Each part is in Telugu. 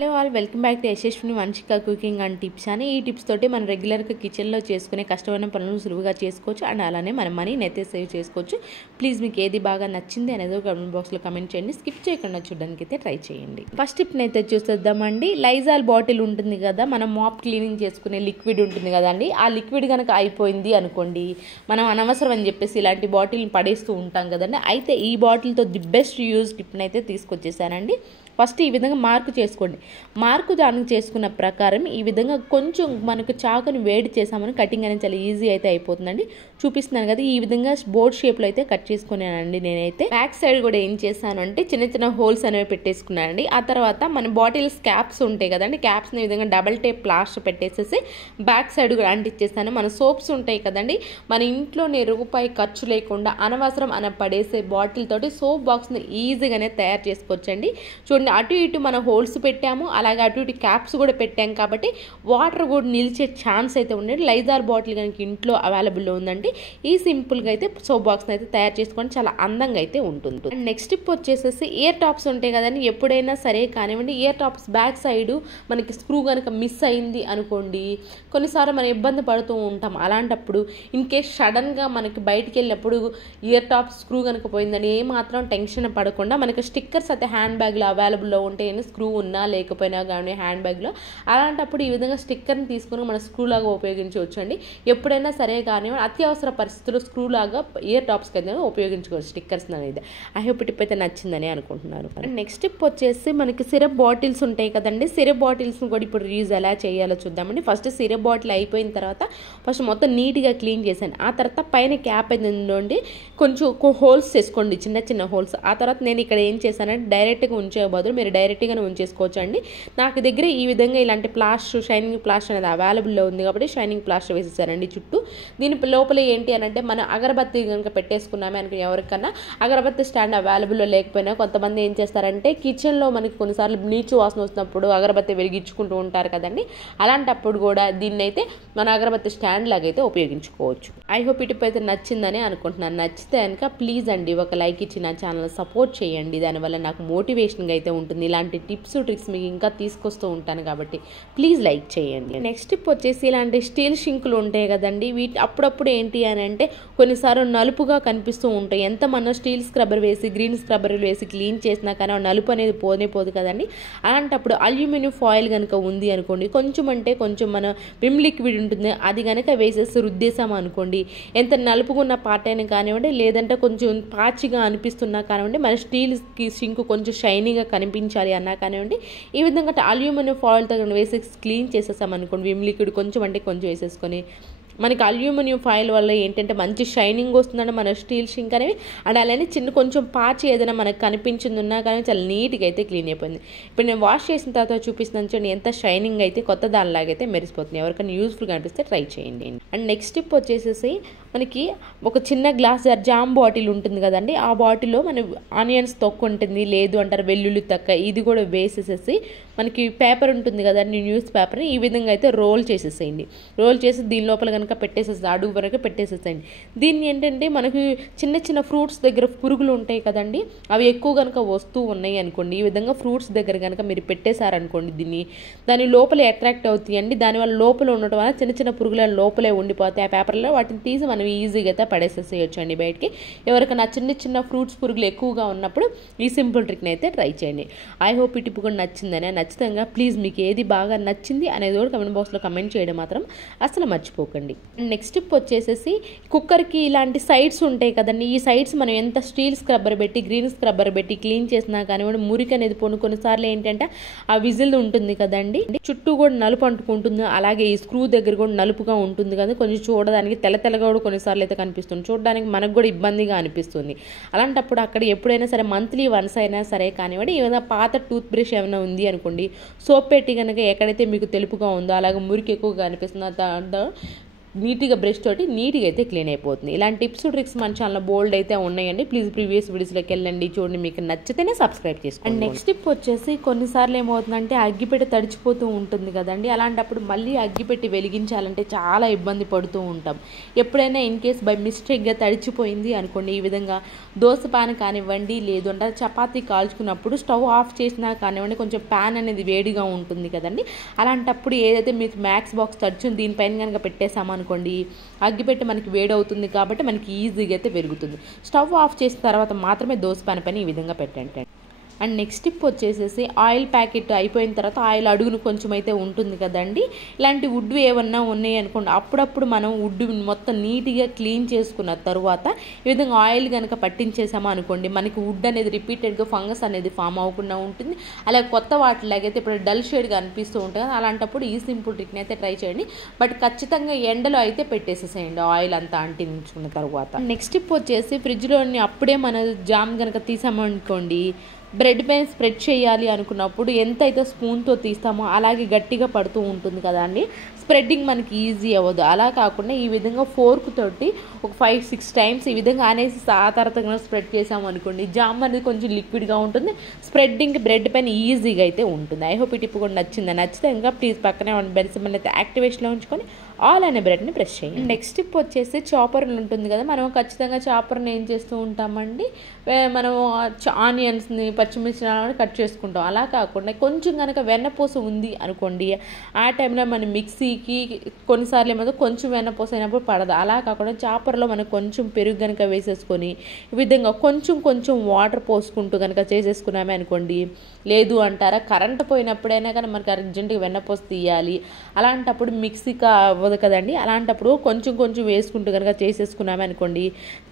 Hello all welcome back to Yashaswini Vamshika cooking and tips అని ఈ టిప్స్ తోటి మనం రెగ్యులర్గా కిచెన్లో చేసుకునే కష్టమైన పనులను సులువుగా చేసుకోవచ్చు అండ్ అలానే మన మనీని అయితే సేవ్ చేసుకోవచ్చు. ప్లీజ్ మీకు ఏది బాగా నచ్చింది అనేది కామెంట్ బాక్స్లో కమెంట్ చేయండి. స్కిప్ చేయకుండా చూడడానికి అయితే ట్రై చేయండి. ఫస్ట్ టిప్ని అయితే చూసేద్దామండి. లైజాల్ బాటిల్ ఉంటుంది కదా, మనం మాప్ క్లీనింగ్ చేసుకునే లిక్విడ్ ఉంటుంది కదండి, ఆ లిక్విడ్ కనుక అయిపోయింది అనుకోండి, మనం అనవసరం అని చెప్పేసి ఇలాంటి బాటిల్ని పడేస్తూ ఉంటాం కదండి. అయితే ఈ బాటిల్తో ది బెస్ట్ యూజ్ టిప్ని అయితే తీసుకొచ్చేసానండి. ఫస్ట్ ఈ విధంగా మార్కు చేసుకోండి. మార్కు దానికి చేసుకున్న ప్రకారం ఈ విధంగా కొంచెం మనకు చాకుని వేడి చేసామని కటింగ్ అనేది చాలా ఈజీ అయితే అయిపోతుందండి. చూపిస్తున్నాను కదా, ఈ విధంగా బోర్డ్ షేప్లో అయితే కట్ చేసుకున్నానండి. నేనైతే బ్యాక్ సైడ్ కూడా ఏం చేశాను అంటే చిన్న చిన్న హోల్స్ అనేవి పెట్టేసుకున్నానండి. ఆ తర్వాత మన బాటిల్స్ క్యాప్స్ ఉంటాయి కదండి, క్యాప్స్ని ఈ విధంగా డబల్ టేప్ ప్లాస్టర్ పెట్టేసేసి బ్యాక్ సైడ్ కూడా అంటించేస్తాను. మన సోప్స్ ఉంటాయి కదండి, మన ఇంట్లోనే రూపాయి ఖర్చు లేకుండా అనవసరం అని పడేసే బాటిల్ తోటి సోప్ బాక్స్ని ఈజీగానే తయారు చేసుకోవచ్చండి. చూడండి, అటు ఇటు మనం హోల్స్ పెట్టాము, అలాగే అటు ఇటు క్యాప్స్ కూడా పెట్టాము కాబట్టి వాటర్ కూడా నిలిచే ఛాన్స్ అయితే ఉండేది. లైజాల్ బాటిల్ కనుక ఇంట్లో అవైలబుల్లో ఉందంటే ఈ సింపుల్గా అయితే సోప్ బాక్స్ని అయితే తయారు చేసుకోవడం చాలా అందంగా అయితే ఉంటుంది. అండ్ నెక్స్ట్ టిప్ వచ్చేసేసి ఇయర్ టాప్స్ ఉంటాయి కదండి, ఎప్పుడైనా సరే కానివ్వండి, ఇయర్ టాప్స్ బ్యాక్ సైడ్ మనకి స్క్రూ కనుక మిస్ అయింది అనుకోండి, కొన్నిసార్లు మనం ఇబ్బంది పడుతూ ఉంటాం. అలాంటప్పుడు ఇన్ కేస్ సడన్గా మనకి బయటికి వెళ్ళినప్పుడు ఇయర్ టాప్ స్క్రూ కనుక పోయిందని ఏమాత్రం టెన్షన్ పడకుండా మనకి స్టిక్కర్స్ అయితే హ్యాండ్ బ్యాగ్లో అవైలబుల్లో ఉంటాయని, స్క్రూ ఉన్నా లేకపోయినా కానీ హ్యాండ్ బ్యాగ్లో, అలాంటప్పుడు ఈ విధంగా స్టిక్కర్ని తీసుకుని మన స్క్రూ లాగా ఉపయోగించవచ్చు అండి. ఎప్పుడైనా సరే కానీ అత్యవసర పరిస్థితుల్లో స్క్రూ లాగా ఇయర్ టాప్స్కి అయితే ఉపయోగించుకోవచ్చు స్టిక్కర్స్ అనేది. ఐ హోప్ టిప్ అయితే నచ్చిందని అనుకుంటున్నాను. నెక్స్ట్ టిప్ వచ్చేసి మనకి సిరప్ బాటిల్స్ ఉంటాయి కదండి, సిరప్ బాటిల్స్ని కూడా ఇప్పుడు రీయూజ్ ఎలా చేయాలో చూద్దామండి. ఫస్ట్ సిరప్ బాటిల్ అయిపోయిన తర్వాత ఫస్ట్ మొత్తం నీట్గా క్లీన్ చేశాను. ఆ తర్వాత పైన క్యాప్ నుండి కొంచెం హోల్స్ చేసుకోండి, చిన్న చిన్న హోల్స్. ఆ తర్వాత నేను ఇక్కడ ఏం చేశానంటే డైరెక్ట్గా ఉంచే బదులు మీరు డైరెక్ట్గానే ఉంచేసుకోవచ్చు అండి. నాకు దగ్గర ఈ విధంగా ఇలాంటి ప్లాస్టర్, షైనింగ్ ప్లాస్టర్ అనేది అవైలబుల్లో ఉంది కాబట్టి షైనింగ్ ప్లాస్టర్ వేసేసానండి చుట్టూ. దీని లోపల ఏంటి అని అంటే మన అగరబత్తి కనుక పెట్టేసుకున్నామే అనుకో, ఎవరికన్నా అగరబత్తి స్టాండ్ అవైలబుల్లో లేకపోయినా కొంతమంది ఏం చేస్తారంటే కిచెన్లో మనకి కొన్నిసార్లు నీచు వాసన వస్తున్నప్పుడు అగరబత్తి వెలిగించుకుంటూ ఉంటారు కదండి, అలాంటప్పుడు కూడా దీన్ని అయితే మన అగరబత్తి స్టాండ్ లాగా అయితే ఉపయోగించుకోవచ్చు. ఐ హోప్ ఈ టిప్ అయితే నచ్చిందని అనుకుంటున్నాను. నచ్చితే కనుక ప్లీజ్ అండి ఒక లైక్ ఇచ్చి నా ఛానల్ సపోర్ట్ చేయండి. దానివల్ల నాకు మోటివేషన్గా అయితే ఉంటుంది. ఇలాంటి టిప్స్ ట్రిక్స్ మీకు ఇంకా తీసుకొస్తూ ఉంటాను కాబట్టి ప్లీజ్ లైక్ చేయండి. నెక్స్ట్ టిప్ వచ్చేసి ఇలాంటి స్టీల్ షింకులు ఉంటాయి కదండి, వీటి అప్పుడప్పుడు ఏంటి అని అంటే కొన్నిసార్లు నలుపుగా కనిపిస్తూ ఉంటాయి. ఎంత మనం స్టీల్ స్క్రబ్బర్ వేసి గ్రీన్ స్క్రబ్బర్ వేసి క్లీన్ చేసినా కానీ ఆ నలుపు అనేది పోదు కదండి. అలాంటప్పుడు అల్యూమినియం ఫాయిల్ కనుక ఉంది అనుకోండి, కొంచెం అంటే కొంచెం మన విమ్ లిక్విడ్ ఉంటుంది, అది కనుక వేసేసి రుద్దేశాం అనుకోండి, ఎంత నలుపుకున్న పార్ట్ అయినా కానివ్వండి, లేదంటే కొంచెం పాచిగా అనిపిస్తున్నా కానివ్వండి, మన స్టీల్ షింక్ కొంచెం షైనీగా కనిపించాలి అన్నా కానివ్వండి, ఈ విధంగా అల్యూమినియం ఫాయిల్తో వేసి క్లీన్ చేసేసాం అనుకోండి, విమ్ లిక్విడ్ కొంచెం అంటే కొంచెం వేసేసుకొని, మనకి అల్యూమినియం ఫాయిల్ వల్ల ఏంటంటే మంచి షైనింగ్ వస్తుందండి మన స్టీల్ షింక్ అనేవి. అండ్ అలానే చిన్న కొంచెం పాచి ఏదైనా మనకు కనిపించింది ఉన్నా కానీ చాలా నీట్గా అయితే క్లీన్ అయిపోయింది. ఇప్పుడు నేను వాష్ చేసిన తర్వాత చూపిస్తున్నాను చూడండి, ఎంత షైనింగ్ అయితే కొత్త దానిలాగైతే మెరిసిపోతుంది. ఎవరికైనా యూస్ఫుల్గా అనిపిస్తే ట్రై చేయండి. అండ్ నెక్స్ట్ టిప్ వచ్చేసేసి మనకి ఒక చిన్న గ్లాస్ జామ్ బాటిల్ ఉంటుంది కదండి, ఆ బాటిల్లో మన ఆనియన్స్ తొక్క ఉంటుంది, లేదు అంటారు వెల్లుల్లి తొక్క, ఇది కూడా వేసేసేసి మనకి పేపర్ ఉంటుంది కదండి, న్యూస్ పేపర్ని ఈ విధంగా అయితే రోల్ చేసేసేయండి. రోల్ చేసి దీని లోపల కనుక పెట్టేసేసి అడుగు వరకు పెట్టేసేసేయండి. దీన్ని ఏంటంటే మనకి చిన్న చిన్న ఫ్రూట్స్ దగ్గర పురుగులు ఉంటాయి కదండి, అవి ఎక్కువ కనుక వస్తూ ఉన్నాయి అనుకోండి, ఈ విధంగా ఫ్రూట్స్ దగ్గర కనుక మీరు పెట్టేశారనుకోండి, దాని లోపల అట్రాక్ట్ అవుతాయి అండి. దానివల్ల లోపల ఉండటం వల్ల చిన్న చిన్న పురుగుల లోపలే ఉండిపోతాయి ఆ పేపర్లో, వాటిని తీసి మనం ఈజీగా అయితే పడేసేసేయచ్చు అండి బయటికి. ఎవరికైనా చిన్న చిన్న ఫ్రూట్స్ పురుగులు ఎక్కువగా ఉన్నప్పుడు ఈ సింపుల్ ట్రిక్ని అయితే ట్రై చేయండి. ఐ హోప్ ఈ టిప్ కూడా నచ్చిందని. నచ్చితంగా ప్లీజ్ మీకు ఏది బాగా నచ్చింది అనేది కూడా కమెంట్ బాక్స్లో కమెంట్ చేయడం మాత్రం అసలు మర్చిపోకండి. నెక్స్ట్ టిప్ వచ్చేసేసి కుక్కర్కి ఇలాంటి సైడ్స్ ఉంటాయి కదండి, ఈ సైడ్స్ మనం ఎంత స్టీల్ స్క్రబ్బర్ పెట్టి గ్రీన్ స్క్రబ్బర్ పెట్టి క్లీన్ చేసినా కానివ్వండి మురికి అనేది కొన్నిసార్లు ఏంటంటే ఆ విజిల్ ఉంటుంది కదండి, చుట్టూ కూడా నలుపు అంటుకుంటుంది, అలాగే ఈ స్క్రూ దగ్గర కూడా నలుపుగా ఉంటుంది కదా, కొంచెం చూడడానికి తెల్లగా కూడా కొన్నిసార్లు అయితే కనిపిస్తుంది, చూడడానికి మనకు కూడా ఇబ్బందిగా అనిపిస్తుంది. అలాంటప్పుడు అక్కడ ఎప్పుడైనా సరే మంత్లీ వన్స్ అయినా సరే కానివ్వండి, ఏదైనా పాత టూత్ బ్రష్ ఏమైనా ఉంది అనుకోండి, సోప్ పెట్టి కనుక ఎక్కడైతే మీకు తెలుపుగా ఉందో అలాగే మురికి ఎక్కువగా అనిపిస్తుందో దాంట్లో నీట్గా బ్రష్ తోటి నీట్గా అయితే క్లీన్ అయిపోతుంది. ఇలాంటి టిప్స్ ట్రిక్స్ మన ఛానల్లో బోల్డ్ అయితే ఉన్నాయండి. ప్లీజ్ ప్రీవియస్ వీడియోస్లోకి వెళ్ళండి, చూడండి, మీకు నచ్చితేనే సబ్స్క్రైబ్ చేసుకోండి. అండ్ నెక్స్ట్ టిప్ వచ్చేసి కొన్నిసార్లు ఏమవుతుందంటే అగ్గిపెట్టి తడిచిపోతూ ఉంటుంది కదండి. అలాంటప్పుడు మళ్ళీ అగ్గిపెట్టి వెలిగించాలంటే చాలా ఇబ్బంది పడుతూ ఉంటాం. ఎప్పుడైనా ఇన్ కేస్ బై మిస్టేక్గా తడిచిపోయింది అనుకోండి, ఈ విధంగా దోశ పాన్ కానివ్వండి, లేదు అంటే చపాతీ కాల్చుకున్నప్పుడు స్టవ్ ఆఫ్ చేసినా కానివ్వండి, కొంచెం ప్యాన్ అనేది వేడిగా ఉంటుంది కదండి. అలాంటప్పుడు ఏదైతే మీకు మ్యాక్స్ బాక్స్ తడిచుని దీనిపైన కనుక పెట్టేసామనుకోండి, అగ్గిపెట్టి మనకి వేడవుతుంది కాబట్టి మనకి ఈజీగా అయితే పెరుగుతుంది. స్టవ్ ఆఫ్ చేసిన తర్వాత మాత్రమే దోశ పాన్ పైన ఈ విధంగా పెట్టండి. అండ్ నెక్స్ట్ టిప్ వచ్చేసేసి ఆయిల్ ప్యాకెట్ అయిపోయిన తర్వాత ఆయిల్ అడుగును కొంచెం అయితే ఉంటుంది కదండి. ఇలాంటి వుడ్ ఏమన్నా ఉన్నాయి అనుకోండి, అప్పుడప్పుడు మనం వుడ్ మొత్తం నీట్గా క్లీన్ చేసుకున్న తర్వాత ఈ విధంగా ఆయిల్ కనుక పట్టించేసామా అనుకోండి, మనకి వుడ్ అనేది రిపీటెడ్గా ఫంగస్ అనేది ఫామ్ అవ్వకుండా ఉంటుంది. అలాగే కొత్త వాటిలాగైతే ఇప్పుడు డల్ షేడ్గా అనిపిస్తూ ఉంటుంది కదా, అలాంటప్పుడు ఈ సింపుల్ ట్రిక్ని అయితే ట్రై చేయండి. బట్ ఖచ్చితంగా ఎండలో అయితే పెట్టేసేసేయండి ఆయిల్ అంతా అంటించుకున్న తర్వాత. నెక్స్ట్ టిప్ వచ్చేసి ఫ్రిడ్జ్లోని అప్పుడే మన జామ్ కనుక తీసామనుకోండి, బ్రెడ్ పైన స్ప్రెడ్ చేయాలి అనుకున్నప్పుడు ఎంతైతే స్పూన్తో తీస్తామో అలాగే గట్టిగా పడుతూ ఉంటుంది కదా అండి, స్ప్రెడ్డింగ్ మనకి ఈజీ అవ్వదు. అలా కాకుండా ఈ విధంగా ఫోర్క్ తోటి ఒక 5-6 టైమ్స్ ఈ విధంగా అనేసి ఆ తర్వాత స్ప్రెడ్ చేసాము అనుకోండి, జామ్ అనేది కొంచెం లిక్విడ్గా ఉంటుంది, స్ప్రెడ్డింగ్ బ్రెడ్ పైన ఈజీగా అయితే ఉంటుంది. ఐ హోప్ ఈ టిప్ కూడా నచ్చితే ఇంకా ప్లీజ్ పక్కనే బెల్ సింబల్ అయితే యాక్టివేషన్లో ఉంచుకొని ఆల్ అనే బ్రెడ్ని ప్రెస్ చేయండి. నెక్స్ట్ టిప్ వచ్చేసి చాపర్ ఉంటుంది కదా, మనం ఖచ్చితంగా చాపర్ని ఏం చేస్తూ ఉంటామండి, మనం ఆనియన్స్ని పచ్చిమిర్చి కట్ చేసుకుంటాం. అలా కాకుండా కొంచెం కనుక వెన్నపూస ఉంది అనుకోండి, ఆ టైంలో మనం మిక్సీకి కొన్నిసార్లు ఏమో కొంచెం వెన్నపూస అయినప్పుడు పడదు. అలా కాకుండా చాపర్లో మనం కొంచెం పెరుగు కనుక వేసేసుకొని ఈ విధంగా కొంచెం వాటర్ పోసుకుంటూ కనుక చేసేసుకున్నామే అనుకోండి, లేదు అంటారా కరెంట్ పోయినప్పుడైనా కానీ మనకి అర్జెంటుగా వెన్నపూస తీయాలి, అలాంటప్పుడు మిక్సీకి అవ్వదు కదండి, అలాంటప్పుడు కొంచెం వేసుకుంటూ కనుక చేసేసుకున్నామే అనుకోండి,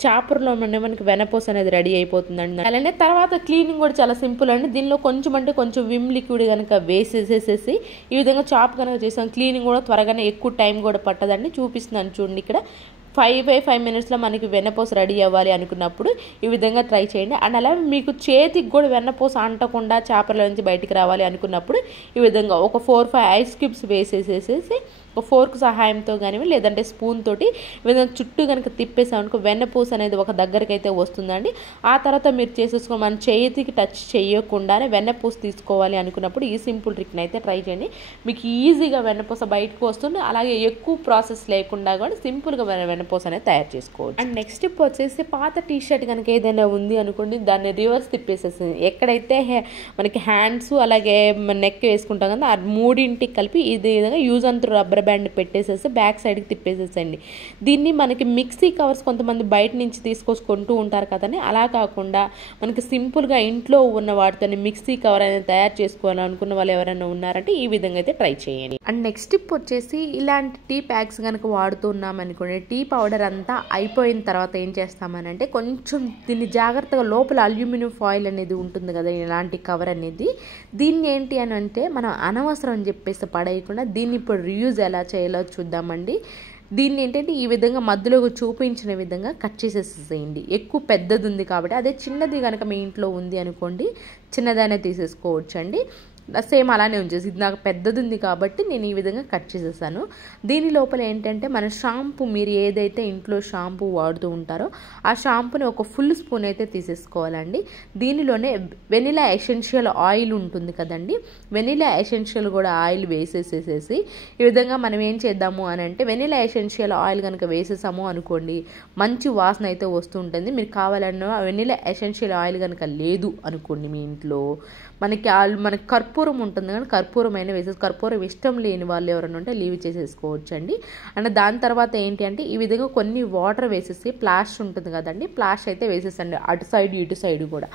చాపర్లో మనకి వెన్నపూస అనేది రెడీ అయిపోతుందండి. అలానే తర్వాత క్లీనింగ్ కూడా చాలా సింపుల్ అండి. దీనిలో కొంచెం విమ్ లిక్విడ్ కనుక వేసేసేసి ఈ విధంగా చాప్ కనుక చేసాం, క్లీనింగ్ కూడా త్వరగానే ఎక్కువ టైం కూడా పట్టదండి. చూపిస్తున్నాను చూడండి, ఇక్కడ 5 మినిట్స్లో మనకి వెన్నపూస రెడీ అవ్వాలి అనుకున్నప్పుడు ఈ విధంగా ట్రై చేయండి. అండ్ అలా మీకు చేతికి కూడా వెన్నపూస అంటకుండా చేపల నుంచి బయటికి రావాలి అనుకున్నప్పుడు ఈ విధంగా ఒక 4-5 ఐస్ క్యూబ్స్ వేసేసేసి ఒక ఫోర్క్ సహాయంతో కానివ్వండి లేదంటే స్పూన్ తోటి విధంగా చుట్టూ కనుక తిప్పేసామనుకో వెన్నపూస అనేది ఒక దగ్గరికి అయితే వస్తుందండి. ఆ తర్వాత మీరు చేసేసుకో మన చేతికి టచ్ చేయకుండానే వెన్నపూస తీసుకోవాలి అనుకున్నప్పుడు ఈ సింపుల్ ట్రిక్ని అయితే ట్రై చేయండి. మీకు ఈజీగా వెన్నపూస బయటకు వస్తుంది, అలాగే ఎక్కువ ప్రాసెస్ లేకుండా కూడా సింపుల్గా వెన్నపూస అనేది తయారు చేసుకోవచ్చు. అండ్ నెక్స్ట్ టిప్ వచ్చేసి పాత టీ షర్ట్ కనుక ఏదైనా ఉంది అనుకోండి, దాన్ని రివర్స్ తిప్పేసేసింది, ఎక్కడైతే మనకి హ్యాండ్స్ అలాగే నెక్ వేసుకుంటాం కదా ఆ మూడింటికి కలిపి ఇది విధంగా యూజ్ అంత రబ్బర్ బ్యాండ్ పెట్టేసేసి బ్యాక్ సైడ్కి తిప్పేసేసండి. దీన్ని మనకి మిక్సీ కవర్స్ కొంతమంది బయట నుంచి తీసుకొచ్చుకుంటూ ఉంటారు కదండి, అలా కాకుండా మనకి సింపుల్గా ఇంట్లో ఉన్న వాటితో మిక్సీ కవర్ అనేది తయారు చేసుకోవాలనుకున్న వాళ్ళు ఎవరైనా ఉన్నారంటే ఈ విధంగా అయితే ట్రై చేయండి. అండ్ నెక్స్ట్ టిప్ వచ్చేసి ఇలాంటి టీ ప్యాక్స్ కనుక వాడుతున్నాం అనుకోండి, టీ పౌడర్ అంతా అయిపోయిన తర్వాత ఏం చేస్తామనంటే కొంచెం దీన్ని జాగ్రత్తగా లోపల అల్యూమినియం ఫాయిల్ అనేది ఉంటుంది కదా ఇలాంటి కవర్ అనేది, దీన్ని ఏంటి అని అంటే మనం అనవసరం అని చెప్పేసి పడేయకుండా దీన్ని ఇప్పుడు రీయూజ్ ఎలా చేయాలో చూద్దామండి. దీన్ని ఏంటంటే ఈ విధంగా మధ్యలో చూపించిన విధంగా కట్ చేసేసేయండి. ఎక్కువ పెద్దది ఉంది కాబట్టి, అదే చిన్నది కనుక మీ ఇంట్లో ఉంది అనుకోండి చిన్నదానే తీసేసుకోవచ్చు అండి. సేమ్ అలానే ఉంచేసి ఇది నాకు పెద్దది ఉంది కాబట్టి నేను ఈ విధంగా కట్ చేసేసాను. దీని లోపల ఏంటంటే మన షాంపూ మీరు ఏదైతే ఇంట్లో షాంపూ వాడుతూ ఉంటారో ఆ షాంపూని ఒక ఫుల్ స్పూన్ అయితే తీసేసుకోవాలండి. దీనిలోనే వెనిలా ఎసెన్షియల్ ఆయిల్ ఉంటుంది కదండి, వెనిలా ఎసెన్షియల్ కూడా ఆయిల్ వేసేసేసి ఈ విధంగా మనం ఏం చేద్దాము అని అంటే వెనిలా ఎసెన్షియల్ ఆయిల్ కనుక వేసేసాము అనుకోండి మంచి వాసన అయితే వస్తుంటుంది. మీరు కావాలన్నా వెనిలా ఎసెన్షియల్ ఆయిల్ కనుక లేదు అనుకోండి మీ ఇంట్లో మనకి కర్పూరం ఉంటుంది కానీ కర్పూరం అయినా వేసేసి, కర్పూరం ఇష్టం లేని వాళ్ళు ఎవరైనా ఉంటే లీవ్ చేసేసుకోవచ్చు అండి. అండ్ దాని తర్వాత ఏంటి అంటే ఈ విధంగా కొన్ని వాటర్ వేసేసి ప్లాష్ ఉంటుంది కదండి, ప్లాష్ అయితే వేసేసండి అటు సైడ్ ఇటు సైడ్ కూడా.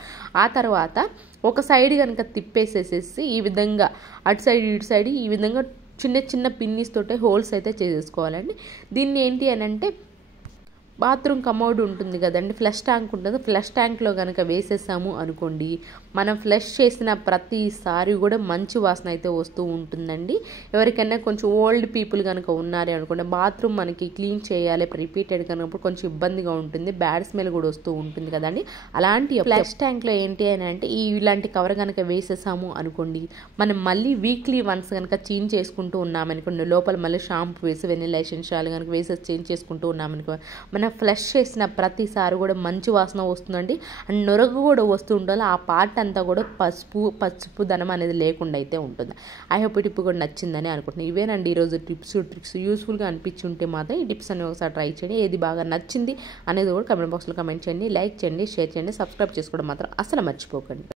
ఆ తర్వాత ఒక సైడ్ కనుక తిప్పేసేసేసి ఈ విధంగా అటు సైడ్ ఇటు సైడ్ ఈ విధంగా చిన్న పిన్నీస్ తోటే హోల్స్ అయితే చేసేసుకోవాలండి. దీన్ని ఏంటి అని అంటే బాత్రూమ్ కమోడ్ ఉంటుంది కదండి, ఫ్లష్ ట్యాంక్ ఉంటుంది, ఫ్లష్ ట్యాంక్లో కనుక వేసేసాము అనుకోండి, మనం ఫ్లష్ చేసిన ప్రతిసారి కూడా మంచి వాసన అయితే వస్తూ ఉంటుందండి. ఎవరికైనా కొంచెం ఓల్డ్ పీపుల్ కనుక ఉన్నారే అనుకోండి, బాత్రూమ్ మనకి క్లీన్ చేయాలి రిపీటెడ్ కనుక కొంచెం ఇబ్బందిగా ఉంటుంది, బ్యాడ్ స్మెల్ కూడా వస్తూ ఉంటుంది కదండి. అలాంటి ఫ్లష్ ట్యాంక్లో ఏంటి అని అంటే ఇలాంటి కవర్ కనుక వేసేసాము అనుకోండి, మనం మళ్ళీ వీక్లీ వన్స్ కనుక చేంజ్ చేసుకుంటూ ఉన్నామనుకోండి, లోపల మళ్ళీ షాంపూ వేసి వెనిలా ఎసెన్షియల్ కనుక వేసి చేంజ్ చేసుకుంటూ ఉన్నామనుకో, మనం ఫ్లష్ చేసిన ప్రతిసారి కూడా మంచి వాసన వస్తుందండి. అండ్ నొరగ కూడా వస్తూ ఉంటుంది, ఆ పార్ట్ అంతా కూడా పసుపు ధనం అనేది లేకుండా అయితే ఉంటుంది. ఐ హోప్ ఈ టిప్ కూడా నచ్చిందని అనుకుంటున్నాను. ఇవేనండి ఈరోజు టిప్స్ ట్రిక్స్. యూస్ఫుల్గా అనిపించి ఉంటే మాత్రం ఈ టిప్స్ అన్ని ఒకసారి ట్రై చేయండి. ఏది బాగా నచ్చింది అనేది కూడా కమెంట్ బాక్స్లో కమెంట్ చేయండి, లైక్ చేయండి, షేర్ చేయండి, సబ్స్క్రైబ్ చేసుకోవడం మాత్రం అసలు మర్చిపోకండి.